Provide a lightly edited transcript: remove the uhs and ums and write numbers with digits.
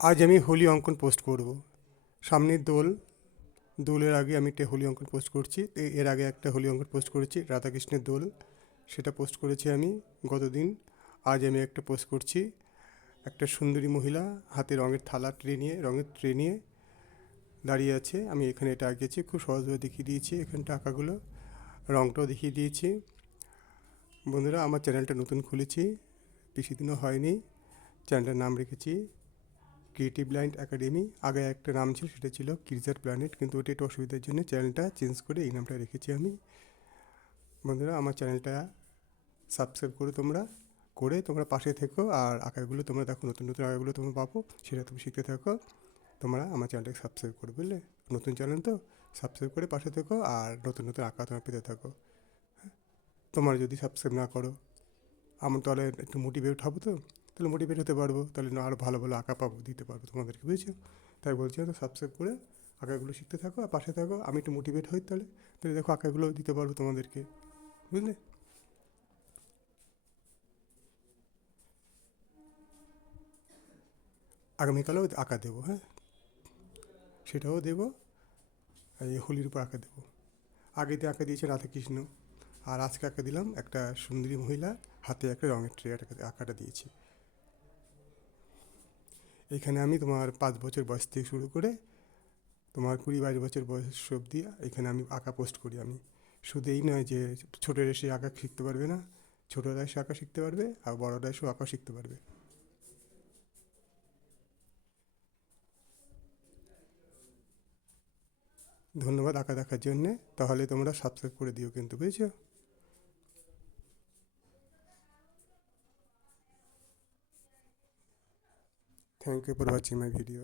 আজ আমি হোলি অঙ্কন পোস্ট করব। সামনের দোলের আগে আমি একটা হোলি অঙ্কন পোস্ট করছি। এর আগে একটা হোলি অঙ্কন পোস্ট করেছি রাধাকৃষ্ণের দোল, সেটা পোস্ট করেছি আমি গতদিন। আজ আমি একটা পোস্ট করছি, একটা সুন্দরী মহিলা হাতে রঙের থালা রঙের ট্রে নিয়ে দাঁড়িয়ে আছে। আমি এখানে এটা আঁকেছি, খুব সহজভাবে দেখিয়ে দিয়েছি। এখানটা আঁকাগুলো রঙটাও দেখিয়ে দিয়েছি। বন্ধুরা, আমার চ্যানেলটা নতুন খুলেছি, বেশি দিনও হয়নি। চ্যানেলটার নাম রেখেছি ক্রিয়েটিভ লাইন্ড একাডেমি। আগে একটা নাম ছিল, সেটা ছিল কিডজার প্ল্যানেট, কিন্তু ওটা একটু অসুবিধার জন্য চ্যানেলটা চেঞ্জ করে এই নামটা রেখেছি আমি। বন্ধুরা, আমার চ্যানেলটা সাবস্ক্রাইব তোমরা পাশে থেকো, আর আঁকাগুলো তোমরা দেখো, নতুন নতুন আঁকাগুলো তোমরা পাবো, সেটা তুমি শিখতে থাকো। তোমরা আমার চ্যানেলটাকে সাবস্ক্রাইব করো, বুঝলে? নতুন চ্যানেল তো, সাবস্ক্রাইব করে পাশে থেকো, আর নতুন নতুন আঁকা তোমরা পেতে থাকো। তোমরা যদি সাবস্ক্রাইব না করো, আমার তাহলে একটু মোটিভেট হবো, তো তাহলে মোটিভেট হতে পারবো, তাহলে আরও ভালো ভালো আঁকা পাবো, দিতে পারবো তোমাদেরকে, বুঝেছো? তাই বলছি, তো সাবস্ক্রাইব করে আঁকাগুলো শিখতে থাকো আর পাশে থাকো। আমি একটু মোটিভেট হই, তাহলে তাহলে দেখো আঁকাগুলো দিতে পারবো তোমাদেরকে, বুঝলে? আগামীকালেও আঁকা দেবো, হ্যাঁ, সেটাও দেবো। এই হোলির উপর আঁকা দেবো। আগেতে আঁকা দিয়েছে রাধাকৃষ্ণ, আর আজকে আঁকা দিলাম একটা সুন্দরী মহিলা হাতে একটা রঙের ট্রে আঁকাটা দিয়েছি। এখানে আমি তোমার 5 বছর বয়স থেকে শুরু করে তোমার 20-22 বছর বয়স অবধি এখানে আমি আঁকা পোস্ট করি আমি। শুধু এই নয় যে ছোটোরা এসে আঁকা শিখতে পারবে না, ছোটোরা এসে আঁকা শিখতে পারবে, আর বড়োরা এসেও আঁকা শিখতে পারবে। ধন্যবাদ আঁকা দেখার জন্যে। তাহলে তোমরা সাবস্ক্রাইব করে দিও কিন্তু, বুঝেছো? Thank you for watching my video.